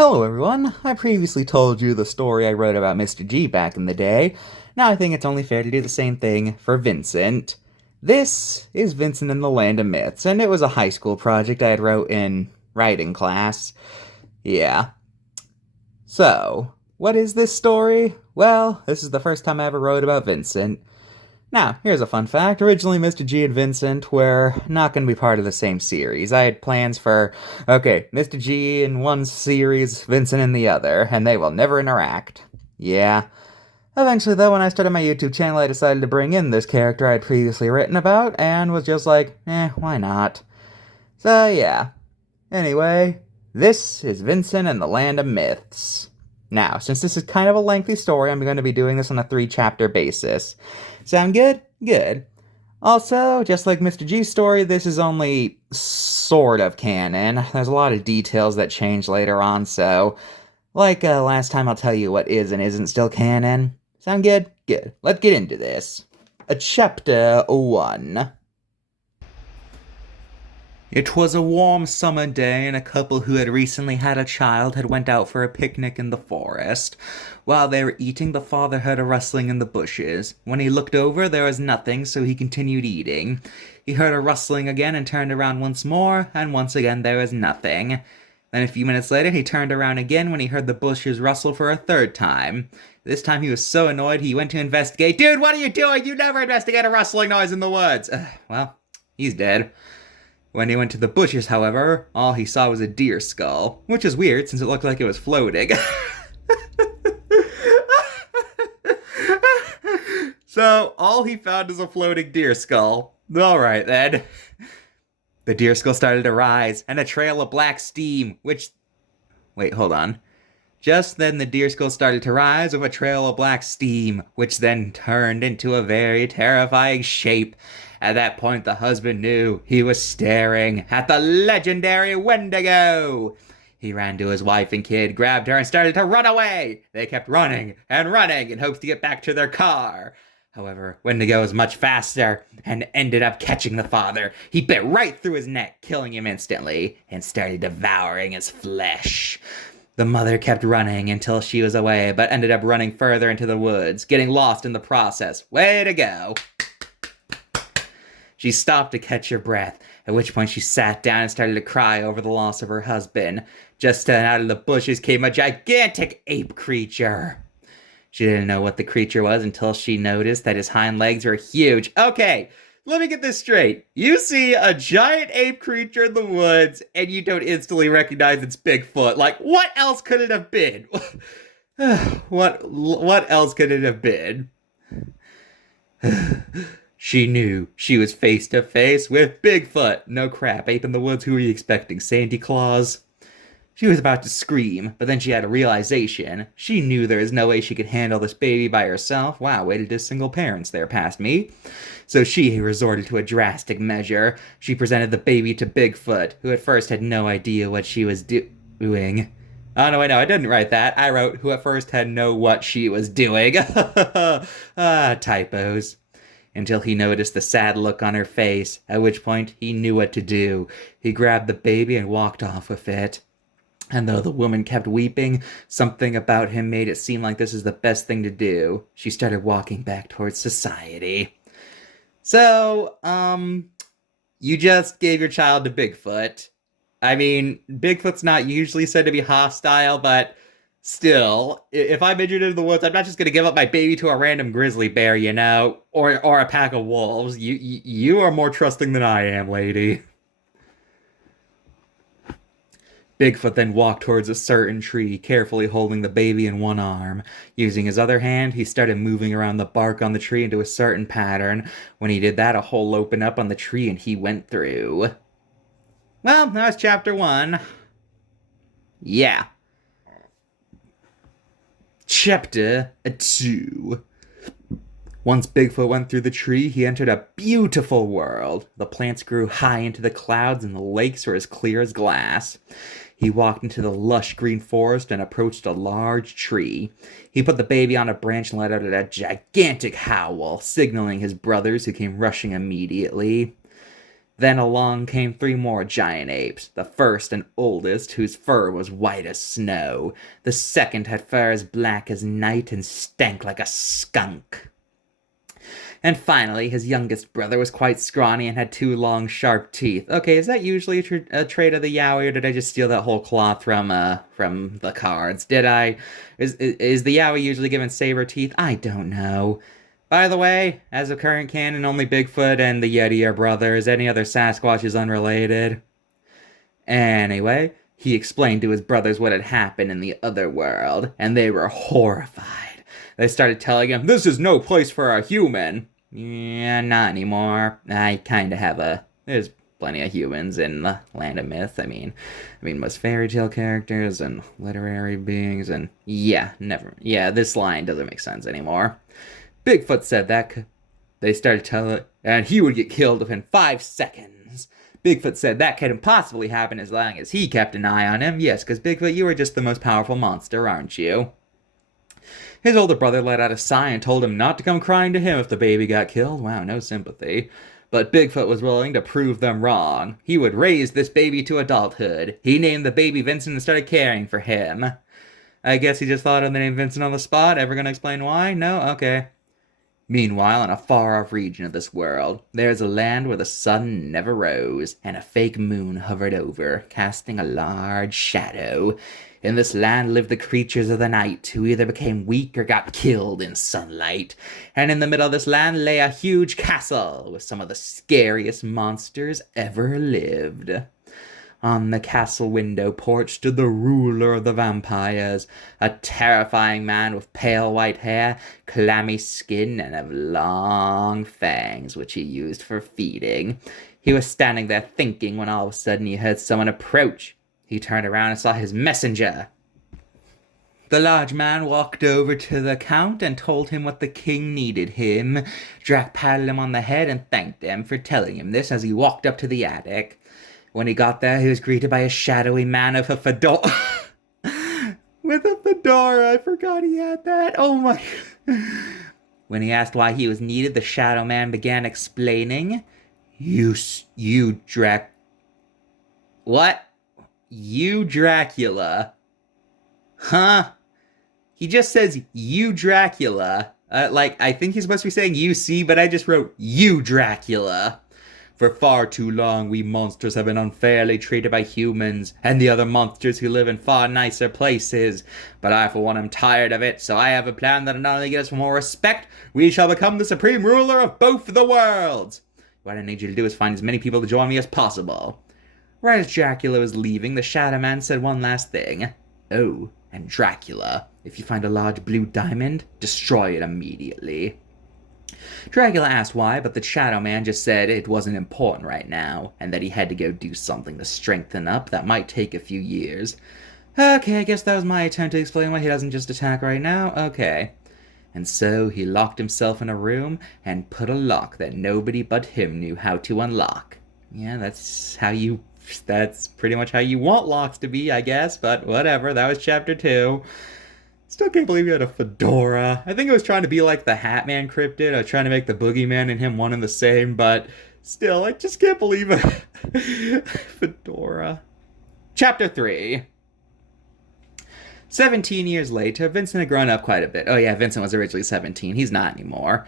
Hello everyone, I previously told you the story I wrote about Mr. G back in the day. Now I think it's only fair to do the same thing for Vincent. This is Vincent in the Land of Myths, and it was a high school project I had wrote in writing class. Yeah. So, what is this story? Well, this is the first time I ever wrote about Vincent. Now, here's a fun fact. Originally, Mr. G and Vincent were not going to be part of the same series. I had plans for, okay, Mr. G in one series, Vincent in the other, and they will never interact. Yeah. Eventually, though, when I started my YouTube channel, I decided to bring in this character I'd previously written about, and was just like, why not? So, yeah. Anyway, this is Vincent and the Land of Myths. Now, since this is kind of a lengthy story, I'm going to be doing this on a 3-chapter basis. Sound good? Good. Also, just like Mr. G's story, this is only sort of canon. There's a lot of details that change later on, so last time I'll tell you what is and isn't still canon. Sound good? Good. Let's get into this. Chapter 1. It was a warm summer day, and a couple who had recently had a child had went out for a picnic in the forest. While they were eating, the father heard a rustling in the bushes. When he looked over, there was nothing, so he continued eating. He heard a rustling again and turned around once more, and once again there was nothing. Then a few minutes later, he turned around again when he heard the bushes rustle for a third time. This time he was so annoyed he went to investigate. "Dude, what are you doing? You never investigate a rustling noise in the woods!" Well, he's dead. When he went to the bushes, however, all he saw was a deer skull, which is weird since it looked like it was floating. So, all he found is a floating deer skull. Alright then. The deer skull started to rise, and a trail of black steam, which... Wait, hold on. Just then the deer skull started to rise with a trail of black steam, which then turned into a very terrifying shape. At that point, the husband knew he was staring at the legendary Wendigo. He ran to his wife and kid, grabbed her, and started to run away. They kept running and running in hopes to get back to their car. However, Wendigo was much faster and ended up catching the father. He bit right through his neck, killing him instantly, and started devouring his flesh. The mother kept running until she was away, but ended up running further into the woods, getting lost in the process. Way to go! She stopped to catch her breath, at which point she sat down and started to cry over the loss of her husband. Just then out of the bushes came a gigantic ape creature. She didn't know what the creature was until she noticed that his hind legs were huge. Okay, let me get this straight. You see a giant ape creature in the woods, and you don't instantly recognize it's Bigfoot. Like, what else could it have been? What else could it have been? She knew she was face to face with Bigfoot. No crap, ape in the woods, who were you expecting, Santa Claus? She was about to scream, but then she had a realization. She knew there was no way she could handle this baby by herself. Wow, way to diss single parents there past me. So she resorted to a drastic measure. She presented the baby to Bigfoot, who at first had no idea what she was doing. Oh, no, wait, no, I didn't write that. I wrote, who at first had no what she was doing. Typos. Until he noticed the sad look on her face, at which point he knew what to do. He grabbed the baby and walked off with it. And though the woman kept weeping, something about him made it seem like this is the best thing to do. She started walking back towards society. So, you just gave your child to Bigfoot. I mean, Bigfoot's not usually said to be hostile, but still, if I'm injured in the woods, I'm not just gonna give up my baby to a random grizzly bear, you know? Or a pack of wolves. You are more trusting than I am, lady. Bigfoot then walked towards a certain tree, carefully holding the baby in one arm. Using his other hand, he started moving around the bark on the tree into a certain pattern. When he did that, a hole opened up on the tree and he went through. Well, that was chapter 1. Yeah. Chapter 2. Once Bigfoot went through the tree, he entered a beautiful world. The plants grew high into the clouds and the lakes were as clear as glass. He walked into the lush green forest and approached a large tree. He put the baby on a branch and let out a gigantic howl, signaling his brothers, who came rushing immediately. Then along came 3 more giant apes, the first and oldest, whose fur was white as snow. The second had fur as black as night and stank like a skunk. And finally, his youngest brother was quite scrawny and had 2 long, sharp teeth. Okay, is that usually a trait of the Yowie, or did I just steal that whole cloth from the cards? Did I? Is the Yowie usually given saber teeth? I don't know. By the way, as of current canon, only Bigfoot and the Yeti are brothers. Any other Sasquatch is unrelated. Anyway, he explained to his brothers what had happened in the other world, and they were horrified. They started telling him, "This is no place for a human." Yeah, not anymore. I kinda have a... There's plenty of humans in the land of myth. I mean, most fairy tale characters and literary beings, and yeah, never... Yeah, this line doesn't make sense anymore. Bigfoot said that... They started telling... And he would get killed within 5 seconds. Bigfoot said that couldn't possibly happen as long as he kept an eye on him. Yes, because Bigfoot, you are just the most powerful monster, aren't you? His older brother let out a sigh and told him not to come crying to him if the baby got killed. Wow, no sympathy. But Bigfoot was willing to prove them wrong. He would raise this baby to adulthood. He named the baby Vincent and started caring for him. I guess he just thought of the name Vincent on the spot. Ever gonna explain why? No? Okay. Meanwhile, in a far-off region of this world, there is a land where the sun never rose, and a fake moon hovered over, casting a large shadow. In this land lived the creatures of the night, who either became weak or got killed in sunlight. And in the middle of this land lay a huge castle, with some of the scariest monsters ever lived. On the castle window porch stood the ruler of the vampires, a terrifying man with pale white hair, clammy skin, and of long fangs, which he used for feeding. He was standing there thinking when all of a sudden he heard someone approach. He turned around and saw his messenger. The large man walked over to the count and told him what the king needed him. Drac patted him on the head and thanked him for telling him this as he walked up to the attic. When he got there, he was greeted by a shadowy man with a fedora. With a fedora, I forgot he had that. Oh my... When he asked why he was needed, the shadow man began explaining. You What? You Dracula. Huh? He just says, you Dracula. I think he's supposed to be saying you see, but I just wrote, you Dracula. For far too long, we monsters have been unfairly treated by humans and the other monsters who live in far nicer places. But I, for one, am tired of it, so I have a plan that'll not only get us more respect, we shall become the supreme ruler of both the worlds. What I need you to do is find as many people to join me as possible. Right as Dracula was leaving, the Shadow Man said one last thing. Oh, and Dracula, if you find a large blue diamond, destroy it immediately. Dracula asked why, but the Shadow Man just said it wasn't important right now, and that he had to go do something to strengthen up that might take a few years. Okay, I guess that was my attempt to explain why he doesn't just attack right now. Okay. And so he locked himself in a room and put a lock that nobody but him knew how to unlock. Yeah, that's pretty much how you want locks to be, I guess, but whatever, that was chapter 2. Still can't believe he had a fedora. I think it was trying to be like the Hat Man cryptid. I was trying to make the Boogeyman and him one and the same, but still, I just can't believe it. Fedora. Chapter 3. 17 years later, Vincent had grown up quite a bit. Oh yeah, Vincent was originally 17. He's not anymore.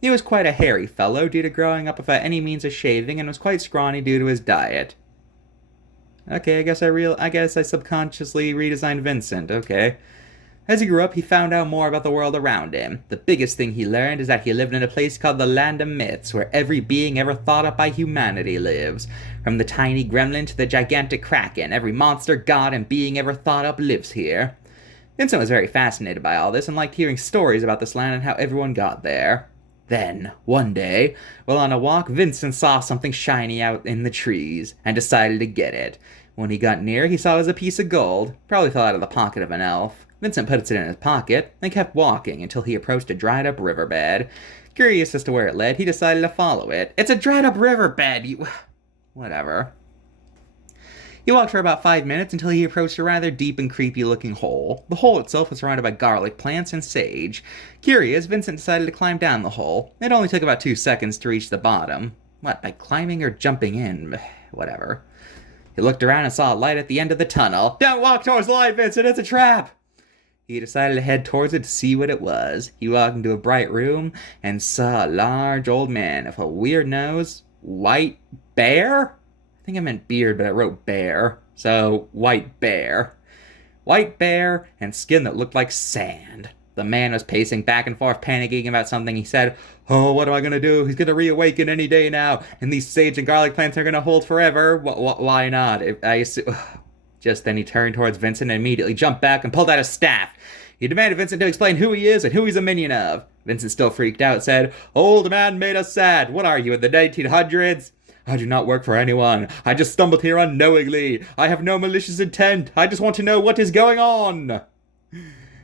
He was quite a hairy fellow due to growing up without any means of shaving, and was quite scrawny due to his diet. Okay, I guess I subconsciously redesigned Vincent. Okay. As he grew up, he found out more about the world around him. The biggest thing he learned is that he lived in a place called the Land of Myths, where every being ever thought up by humanity lives. From the tiny gremlin to the gigantic kraken, every monster, god, and being ever thought up lives here. Vincent was very fascinated by all this and liked hearing stories about this land and how everyone got there. Then, one day, while on a walk, Vincent saw something shiny out in the trees, and decided to get it. When he got near, he saw it was a piece of gold. Probably fell out of the pocket of an elf. Vincent puts it in his pocket, and kept walking until he approached a dried-up riverbed. Curious as to where it led, he decided to follow it. It's a dried-up riverbed, Whatever. He walked for about 5 minutes until he approached a rather deep and creepy-looking hole. The hole itself was surrounded by garlic plants and sage. Curious, Vincent decided to climb down the hole. It only took about 2 seconds to reach the bottom. What, by climbing or jumping in? Whatever. He looked around and saw a light at the end of the tunnel. Don't walk towards the light, Vincent, it's a trap! He decided to head towards it to see what it was. He walked into a bright room and saw a large old man with a weird nose. White bear? I think I meant beard, but I wrote bear. So, white bear. White bear and skin that looked like sand. The man was pacing back and forth, panicking about something. He said, "Oh, what am I going to do? He's going to reawaken any day now, and these sage and garlic plants are going to hold forever. Why not?" Just then he turned towards Vincent and immediately jumped back and pulled out a staff. He demanded Vincent to explain who he is and who he's a minion of. Vincent, still freaked out, said, "Old man made us sad. What are you, in the 1900s? I do not work for anyone. I just stumbled here unknowingly. I have no malicious intent. I just want to know what is going on."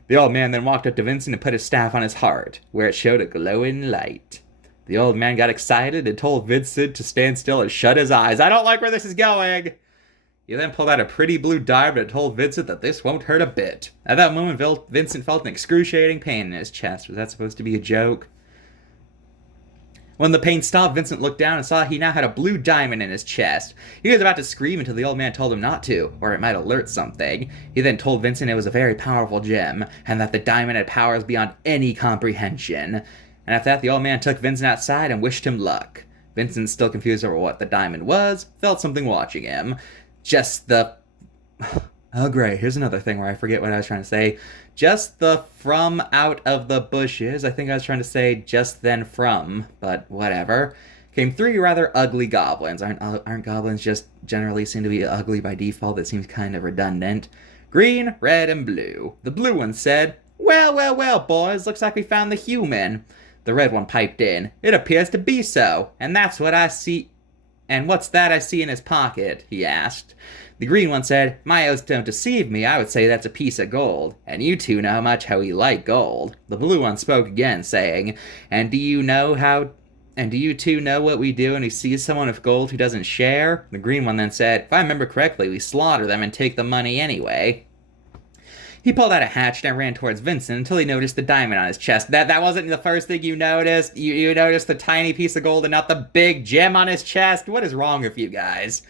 The old man then walked up to Vincent and put his staff on his heart, where it showed a glowing light. The old man got excited and told Vincent to stand still and shut his eyes. "I don't like where this is going." He then pulled out a pretty blue diamond and told Vincent that this won't hurt a bit. At that moment, Vincent felt an excruciating pain in his chest. Was that supposed to be a joke? When the pain stopped, Vincent looked down and saw he now had a blue diamond in his chest. He was about to scream until the old man told him not to, or it might alert something. He then told Vincent it was a very powerful gem, and that the diamond had powers beyond any comprehension. And after that, the old man took Vincent outside and wished him luck. Vincent, still confused over what the diamond was, felt something watching him. Oh, great, here's another thing where I forget what I was trying to say. Just the from out of the bushes. I think I was trying to say just then from, but whatever. Came 3 rather ugly goblins. Aren't goblins just generally seem to be ugly by default? That seems kind of redundant. Green, red, and blue. The blue one said, well, boys, looks like we found the human." The red one piped in, "It appears to be so, and that's what I see." "And what's that I see in his pocket?" he asked. The green one said, "My oaths don't deceive me, I would say that's a piece of gold, and you two know much how we like gold." The blue one spoke again, saying, And do you two know what we do when we see someone with gold who doesn't share?" The green one then said, "If I remember correctly, we slaughter them and take the money anyway." He pulled out a hatchet and ran towards Vincent until he noticed the diamond on his chest. That wasn't the first thing you noticed? You noticed the tiny piece of gold and not the big gem on his chest? What is wrong with you guys?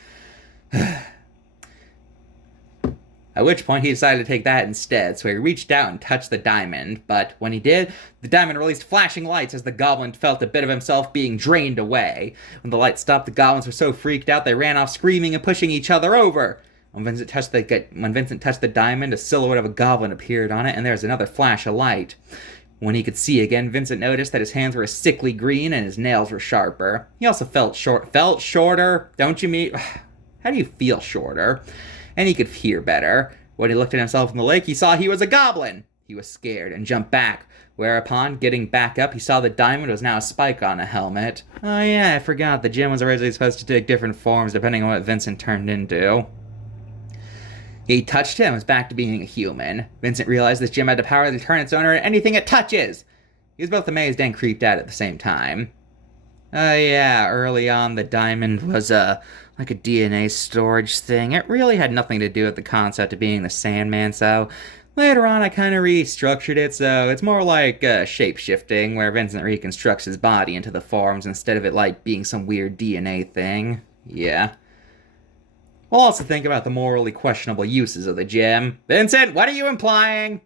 At which point he decided to take that instead, so he reached out and touched the diamond. But when he did, the diamond released flashing lights as the goblin felt a bit of himself being drained away. When the light stopped, the goblins were so freaked out they ran off screaming and pushing each other over. When Vincent touched the diamond, a silhouette of a goblin appeared on it, and there was another flash of light. When he could see again, Vincent noticed that his hands were a sickly green and his nails were sharper. He also felt shorter? Don't you mean... How do you feel shorter? And he could hear better. When he looked at himself in the lake, he saw he was a goblin. He was scared and jumped back, whereupon, getting back up, he saw the diamond was now a spike on a helmet. Oh yeah, I forgot, the gem was originally supposed to take different forms depending on what Vincent turned into. He touched him, was back to being a human. Vincent realized this gem had the power to turn its owner into anything it touches. He was both amazed and creeped out at the same time. Yeah, early on the diamond was like a DNA storage thing. It really had nothing to do with the concept of being the Sandman, so later on I kind of restructured it, so it's more like shape-shifting, where Vincent reconstructs his body into the forms instead of it like being some weird DNA thing. Yeah. We'll also think about the morally questionable uses of the gem. Vincent, what are you implying?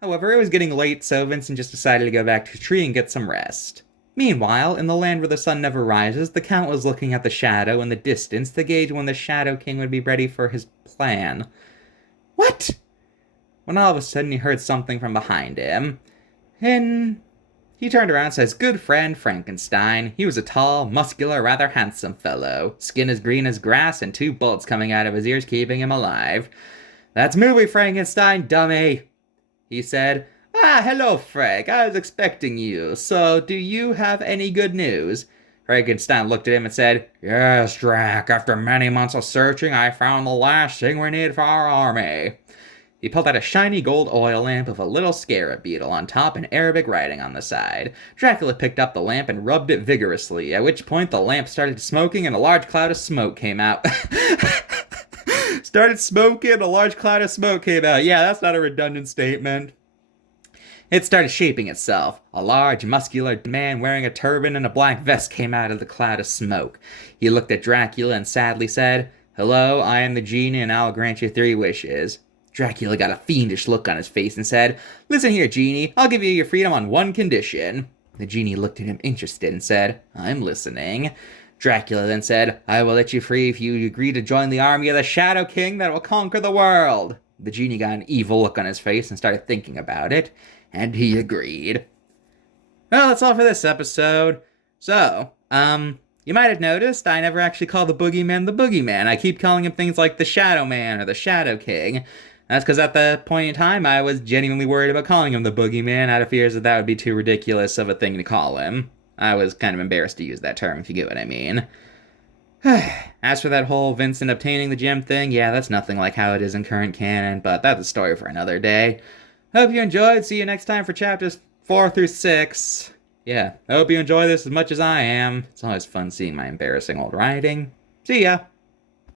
However, it was getting late, so Vincent just decided to go back to his tree and get some rest. Meanwhile, in the land where the sun never rises, the Count was looking at the shadow in the distance to gauge when the Shadow King would be ready for his plan. What? When all of a sudden he heard something from behind him. And he turned around and says, "Good friend Frankenstein." He was a tall, muscular, rather handsome fellow. Skin as green as grass and 2 bullets coming out of his ears keeping him alive. "That's movie, Frankenstein, dummy," he said. "Ah, hello, Frank. I was expecting you. So, do you have any good news?" Frankenstein looked at him and said, "Yes, Drac. After many months of searching, I found the last thing we need for our army." He pulled out a shiny gold oil lamp with a little scarab beetle on top and Arabic writing on the side. Dracula picked up the lamp and rubbed it vigorously, at which point the lamp started smoking and a large cloud of smoke came out. Started smoking, a large cloud of smoke came out. Yeah, that's not a redundant statement. It started shaping itself. A large, muscular man wearing a turban and a black vest came out of the cloud of smoke. He looked at Dracula and sadly said, "Hello, I am the genie and I'll grant you 3 wishes." Dracula got a fiendish look on his face and said, "Listen here, genie, I'll give you your freedom on 1 condition." The genie looked at him interested and said, "I'm listening." Dracula then said, "I will let you free if you agree to join the army of the Shadow King that will conquer the world." The genie got an evil look on his face and started thinking about it, and he agreed. Well, that's all for this episode. So, you might have noticed I never actually call the boogeyman the boogeyman. I keep calling him things like the Shadow Man or the Shadow King. That's because at that point in time, I was genuinely worried about calling him the boogeyman out of fears that would be too ridiculous of a thing to call him. I was kind of embarrassed to use that term, if you get what I mean. As for that whole Vincent obtaining the gem thing, yeah, that's nothing like how it is in current canon, but that's a story for another day. Hope you enjoyed. See you next time for chapters 4 through 6. Yeah, I hope you enjoy this as much as I am. It's always fun seeing my embarrassing old writing. See ya!